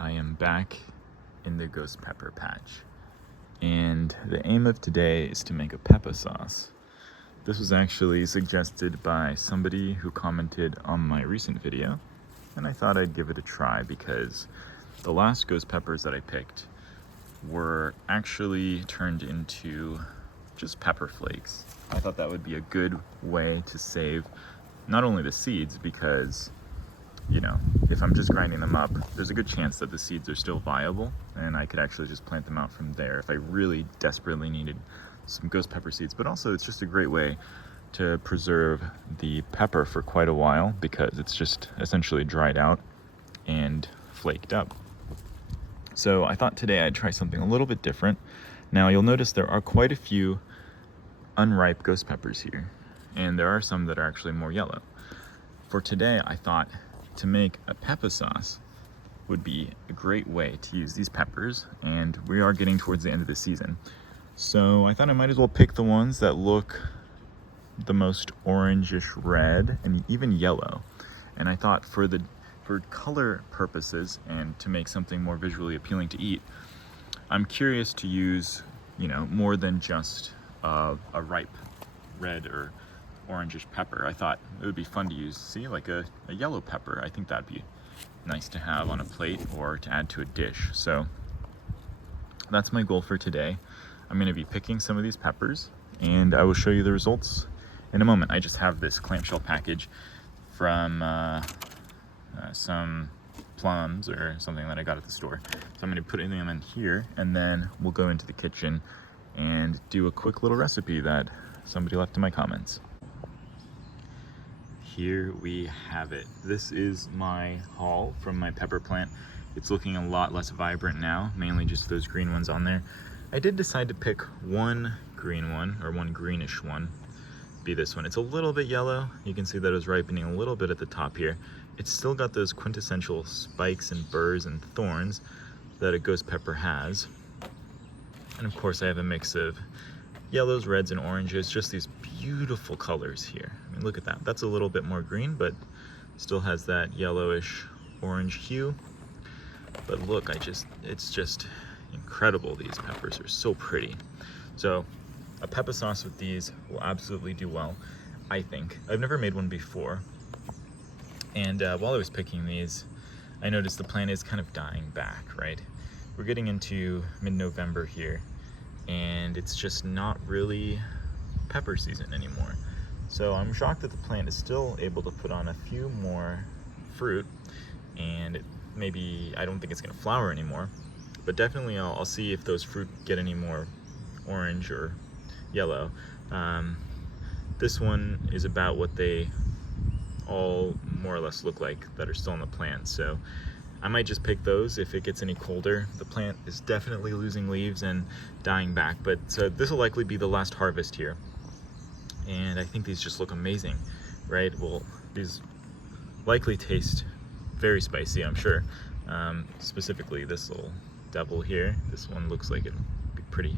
I am back in the ghost pepper patch, and the aim of today is to make a Peppa sauce. This was actually suggested by somebody who commented on my recent video, and I thought I'd give it a try because the last ghost peppers that I picked were actually turned into just pepper flakes. I thought that would be a good way to save not only the seeds, because if I'm just grinding them up, there's a good chance that the seeds are still viable and I could actually just plant them out from there if I really desperately needed some ghost pepper seeds. But also it's just a great way to preserve the pepper for quite a while because it's just essentially dried out and flaked up. So I thought today I'd try something a little bit different. Now you'll notice there are quite a few unripe ghost peppers here, and there are some that are actually more yellow. For today, I thought to make a Peppa sauce would be a great way to use these peppers, and we are getting towards the end of the season. So I thought I might as well pick the ones that look the most orangish red and even yellow. And I thought for color purposes and to make something more visually appealing to eat, I'm curious to use, more than just a ripe red or orangish pepper. I thought it would be fun to use, like a yellow pepper. I think that'd be nice to have on a plate or to add to a dish. So that's my goal for today. I'm going to be picking some of these peppers and I will show you the results in a moment. I just have this clamshell package from some plums or something that I got at the store. So I'm going to put them in here and then we'll go into the kitchen and do a quick little recipe that somebody left in my comments. Here we have it. This is my haul from my pepper plant. It's looking a lot less vibrant now, mainly just those green ones on there. I did decide to pick one green one, or one greenish one, be this one. It's a little bit yellow. You can see that it's ripening a little bit at the top here. It's still got those quintessential spikes and burrs and thorns that a ghost pepper has. And of course I have a mix of yellows, reds, and oranges, just these beautiful colors here. I mean, look at that. That's a little bit more green, but still has that yellowish orange hue. But look, it's just incredible. These peppers are so pretty. So a Peppa sauce with these will absolutely do well, I think. I've never made one before. And while I was picking these, I noticed the plant is kind of dying back, right? We're getting into mid-November here, and it's just not really pepper season anymore. So I'm shocked that the plant is still able to put on a few more fruit, and maybe, I don't think it's gonna flower anymore, but definitely I'll see if those fruit get any more orange or yellow. This one is about what they all more or less look like that are still on the plant. So I might just pick those if it gets any colder. The plant is definitely losing leaves and dying back, but so this will likely be the last harvest here. And I think these just look amazing, right? Well, these likely taste very spicy, I'm sure. Specifically this little devil here. This one looks like it'll be pretty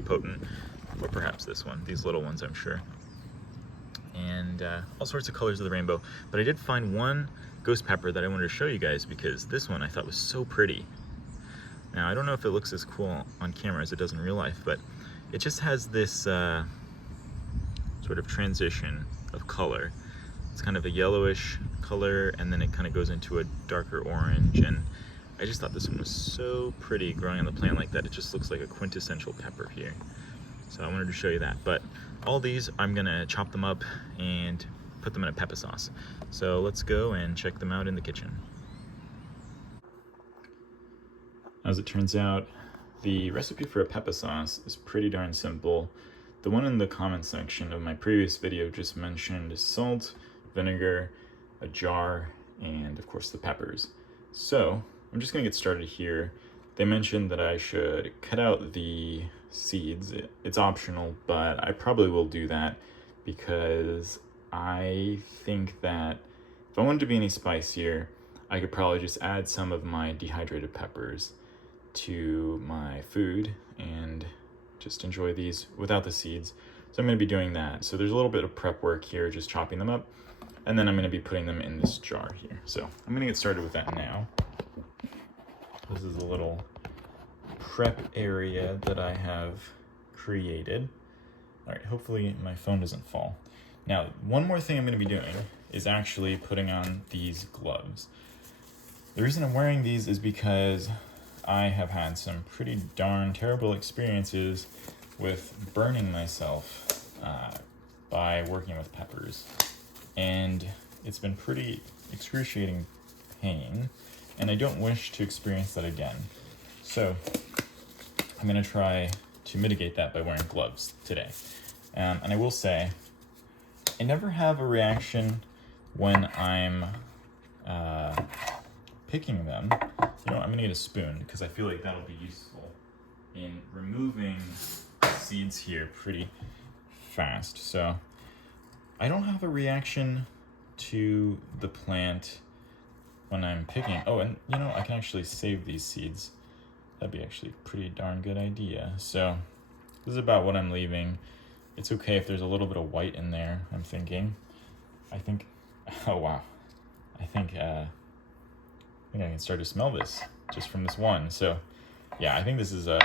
potent, or perhaps this one. These little ones, I'm sure. And all sorts of colors of the rainbow. But I did find one ghost pepper that I wanted to show you guys because this one I thought was so pretty. Now I don't know if it looks as cool on camera as it does in real life, but it just has this sort of transition of color. It's kind of a yellowish color and then it kind of goes into a darker orange, and I just thought this one was so pretty growing on the plant like that. It just looks like a quintessential pepper here. So I wanted to show you that. But all these, I'm gonna chop them up and put them in a Peppa sauce. So let's go and check them out in the kitchen. As it turns out, the recipe for a Peppa sauce is pretty darn simple. The one in the comment section of my previous video just mentioned salt, vinegar, a jar, and of course the peppers. So I'm just gonna get started here. They mentioned that I should cut out the seeds. It's optional, but I probably will do that because I think that if I wanted to be any spicier, I could probably just add some of my dehydrated peppers to my food and just enjoy these without the seeds. So I'm going to be doing that. So there's a little bit of prep work here, just chopping them up, and then I'm going to be putting them in this jar here. So I'm going to get started with that now. This is a little prep area that I have created. All right, hopefully my phone doesn't fall. Now, one more thing I'm going to be doing is actually putting on these gloves. The reason I'm wearing these is because I have had some pretty darn terrible experiences with burning myself by working with peppers. And it's been pretty excruciating pain, and I don't wish to experience that again. So I'm going to try to mitigate that by wearing gloves today. And I will say, I never have a reaction when I'm picking them. You know, I'm going to get a spoon because I feel like that'll be useful in removing seeds here pretty fast. So I don't have a reaction to the plant when I'm picking. Oh, and you know, I can actually save these seeds. That'd be actually a pretty darn good idea. So this is about what I'm leaving. It's okay if there's a little bit of white in there, I'm thinking. Oh wow. I think I can start to smell this just from this one. So yeah, I think this is a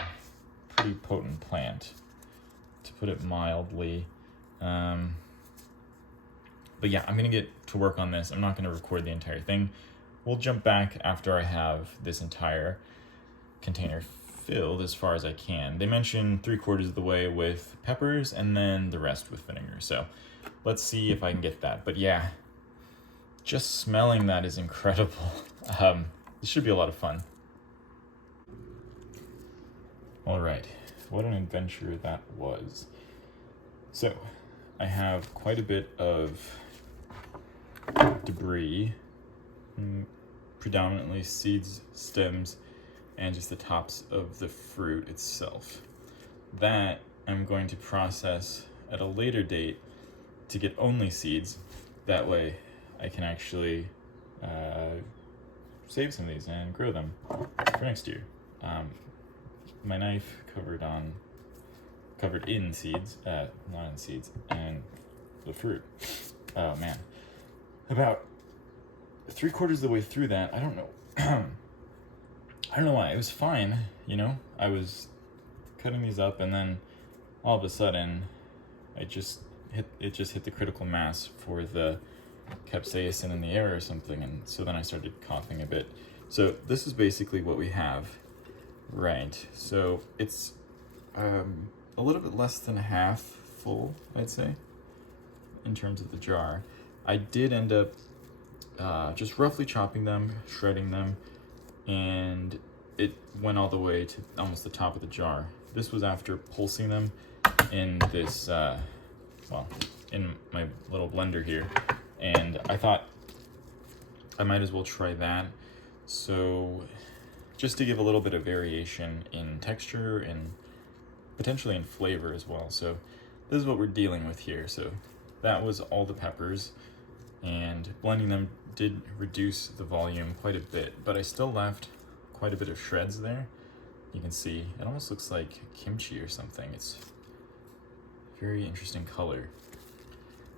pretty potent plant, to put it mildly. But yeah, I'm gonna get to work on this. I'm not gonna record the entire thing. We'll jump back after I have this entire container filled as far as I can. They mentioned 3/4 of the way with peppers and then the rest with vinegar. So let's see if I can get that. But yeah, just smelling that is incredible. This should be a lot of fun. All right, what an adventure that was. So I have quite a bit of debris, predominantly seeds, stems, and just the tops of the fruit itself. That I'm going to process at a later date to get only seeds. That way I can actually save some of these and grow them for next year. My knife covered in seeds, not in seeds, and the fruit. Oh man. About 3/4 of the way through that, I don't know. I don't know why. It was fine, you know? I was cutting these up, and then all of a sudden, it just hit the critical mass for the capsaicin in the air or something, and so then I started coughing a bit. So this is basically what we have, right? So it's a little bit less than half full, I'd say, in terms of the jar. I did end up just roughly chopping them, shredding them, and it went all the way to almost the top of the jar. This was after pulsing them in this, in my little blender here, and I thought I might as well try that. So just to give a little bit of variation in texture and potentially in flavor as well. So this is what we're dealing with here. So that was all the peppers, and blending them did reduce the volume quite a bit, but I still left quite a bit of shreds there. You can see it almost looks like kimchi or something. It's very interesting color.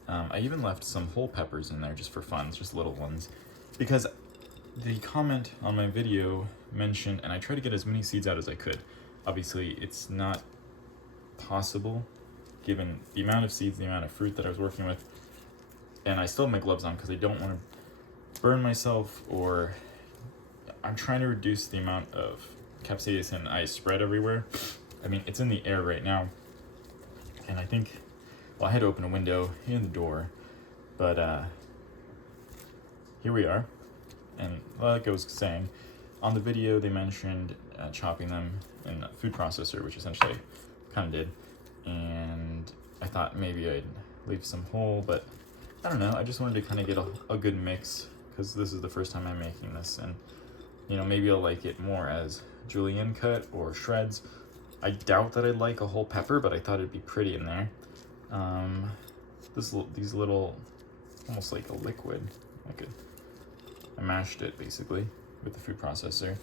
I even left some whole peppers in there just for fun, just little ones, because the comment on my video mentioned, and I tried to get as many seeds out as I could. Obviously, it's not possible given the amount of seeds, the amount of fruit that I was working with, and I still have my gloves on because I don't want to burn myself, or I'm trying to reduce the amount of capsaicin I spread everywhere. I mean, it's in the air right now, and I think, well, I had to open a window and the door, but here we are. And like I was saying, on the video they mentioned chopping them in a food processor, which essentially kind of did, and I thought maybe I'd leave some whole, but I don't know, I just wanted to kind of get a good mix, because this is the first time I'm making this, and you know, maybe I'll like it more as julienne cut or shreds. I doubt that I'd like a whole pepper, but I thought it'd be pretty in there. These little, almost like a liquid, I mashed it basically with the food processor.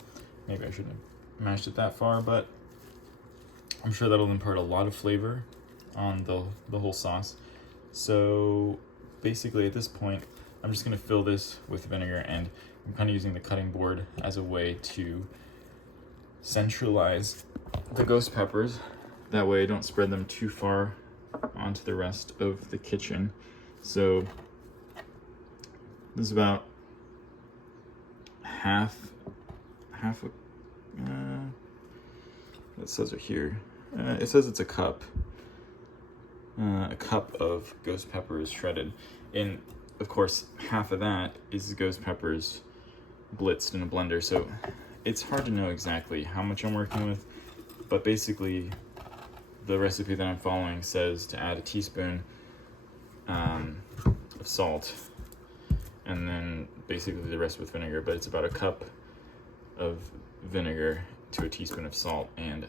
Maybe I shouldn't have mashed it that far, but I'm sure that'll impart a lot of flavor on the whole sauce. So basically at this point, I'm just gonna fill this with vinegar, and I'm kind of using the cutting board as a way to centralize the ghost peppers. That way I don't spread them too far onto the rest of the kitchen. So this is about half a, it says it here. It says it's a cup of ghost peppers shredded. And of course, half of that is ghost peppers blitzed in a blender. So it's hard to know exactly how much I'm working with, but basically the recipe that I'm following says to add a teaspoon of salt, and then basically the rest with vinegar, but it's about a cup of vinegar to a teaspoon of salt, and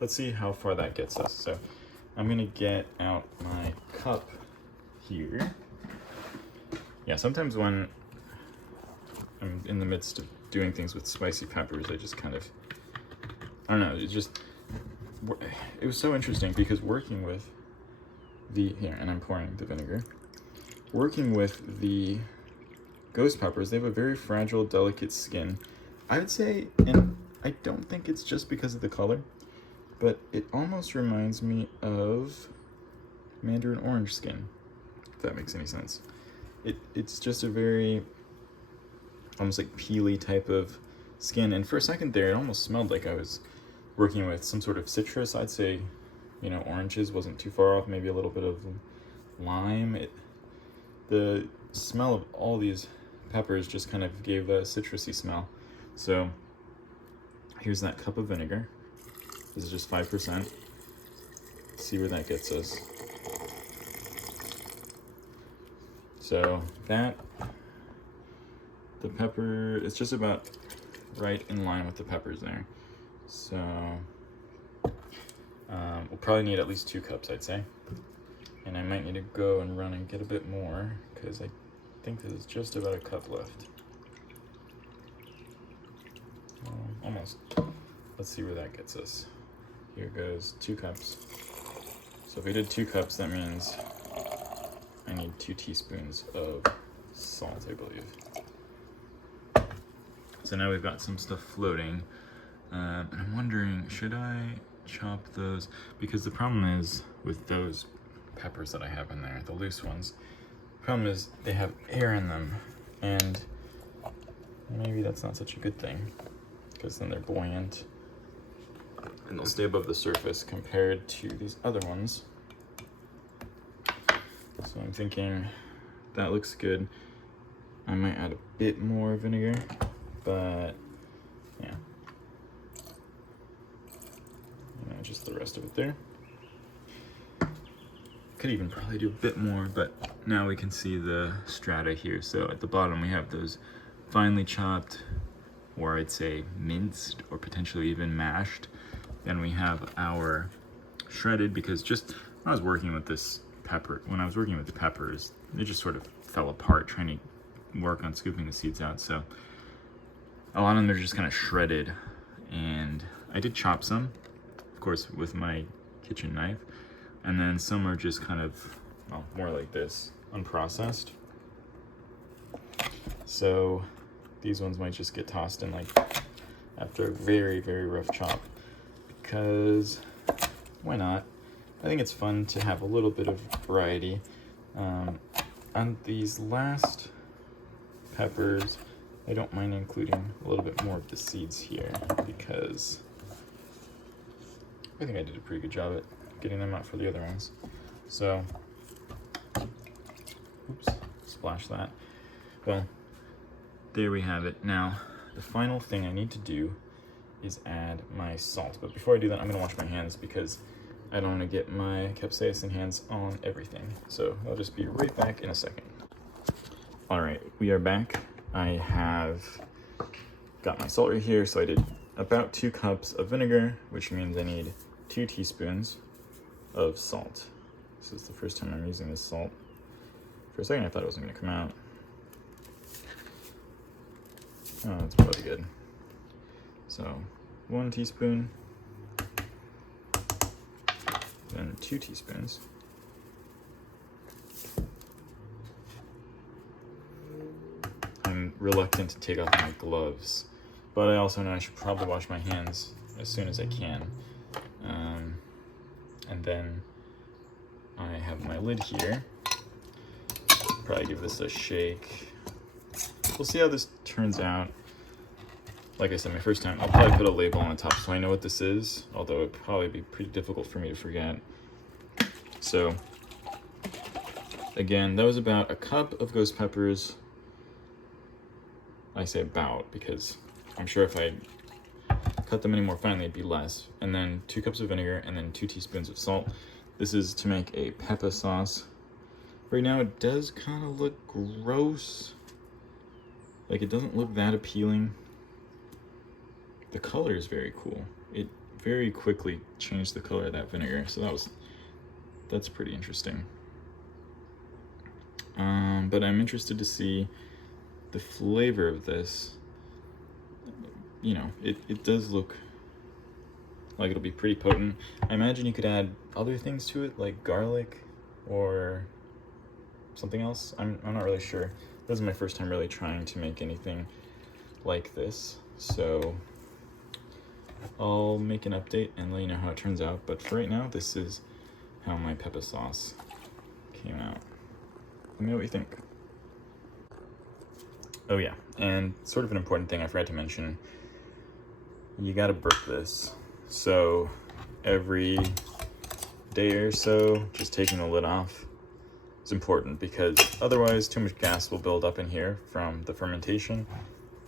let's see how far that gets us. So I'm gonna get out my cup here. Yeah, sometimes when I'm in the midst of doing things with spicy peppers, I just kind of, I don't know, it was so interesting because working with here, and I'm pouring the vinegar, working with the ghost peppers, they have a very fragile, delicate skin. I would say, and I don't think it's just because of the color, but it almost reminds me of mandarin orange skin, if that makes any sense. It's just a very, almost like peely type of skin, and for a second there, it almost smelled like I was working with some sort of citrus. I'd say, oranges wasn't too far off, maybe a little bit of lime. The smell of all these peppers just kind of gave a citrusy smell. So here's that cup of vinegar. This is just 5%. Let's see where that gets us. So the pepper, it's just about right in line with the peppers there. So we'll probably need at least 2 cups, I'd say. And I might need to go and run and get a bit more, because I think there's just about a cup left. Almost. Let's see where that gets us. Here goes 2 cups. So if we did 2 cups, that means I need 2 teaspoons of salt, I believe. So now we've got some stuff floating. And I'm wondering, should I chop those? Because the problem is with those peppers that I have in there, the loose ones, the problem is they have air in them, and maybe that's not such a good thing, because then they're buoyant and they'll stay above the surface compared to these other ones. So I'm thinking that looks good. I might add a bit more vinegar, but yeah. Just the rest of it there. Could even probably do a bit more, but now we can see the strata here. So at the bottom we have those finely chopped, or I'd say minced, or potentially even mashed. Then we have our shredded, because just when I was working with this pepper, when I was working with the peppers, they just sort of fell apart trying to work on scooping the seeds out. So a lot of them are just kind of shredded, and I did chop some, of course, with my kitchen knife, and then some are just kind of, well, more like this, unprocessed. So these ones might just get tossed in like after a very, very rough chop, because why not? I think it's fun to have a little bit of variety. On these last peppers, I don't mind including a little bit more of the seeds here, because I think I did a pretty good job at getting them out for the other ones. So, oops, splash that. Well, there we have it. Now, the final thing I need to do is add my salt. But before I do that, I'm gonna wash my hands, because I don't wanna get my capsaicin hands on everything. So I'll just be right back in a second. All right, we are back. I have got my salt right here. So I did about 2 cups of vinegar, which means I need 2 teaspoons of salt. This is the first time I'm using this salt. For a second, I thought it wasn't gonna come out. Oh, that's probably good. So 1 teaspoon, then 2 teaspoons. I'm reluctant to take off my gloves, but I also know I should probably wash my hands as soon as I can. And then I have my lid here. Probably give this a shake. We'll see how this turns out. Like I said, my first time, I'll probably put a label on the top so I know what this is, although it'd probably be pretty difficult for me to forget. So, again, that was about a cup of ghost peppers. I say about because I'm sure if I cut them any more finely, it'd be less. And then 2 cups of vinegar and then 2 teaspoons of salt. This is to make a Peppa sauce. Right now it does kind of look gross. Like, it doesn't look that appealing. The color is very cool. It very quickly changed the color of that vinegar, so that's pretty interesting. But I'm interested to see the flavor of this. You know, it does look like it'll be pretty potent. I imagine you could add other things to it, like garlic or something else. I'm not really sure. This is my first time really trying to make anything like this, so I'll make an update and let you know how it turns out. But for right now, this is how my Peppa sauce came out. Let me know what you think. Oh yeah, and sort of an important thing I forgot to mention, you gotta burp this. So every day or so, just taking the lid off is important, because otherwise too much gas will build up in here from the fermentation,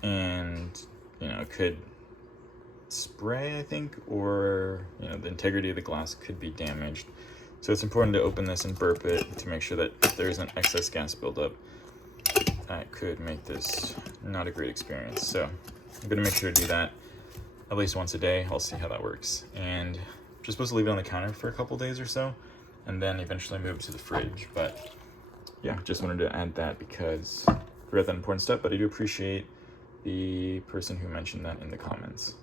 and you know, it could spray, I think, or you know, the integrity of the glass could be damaged. So it's important to open this and burp it to make sure that there isn't excess gas buildup. That could make this not a great experience. So I'm gonna make sure to do that at least once a day. I'll see how that works. And I'm just supposed to leave it on the counter for a couple days or so, and then eventually move it to the fridge. But yeah, just wanted to add that because I forgot that important step, but I do appreciate the person who mentioned that in the comments.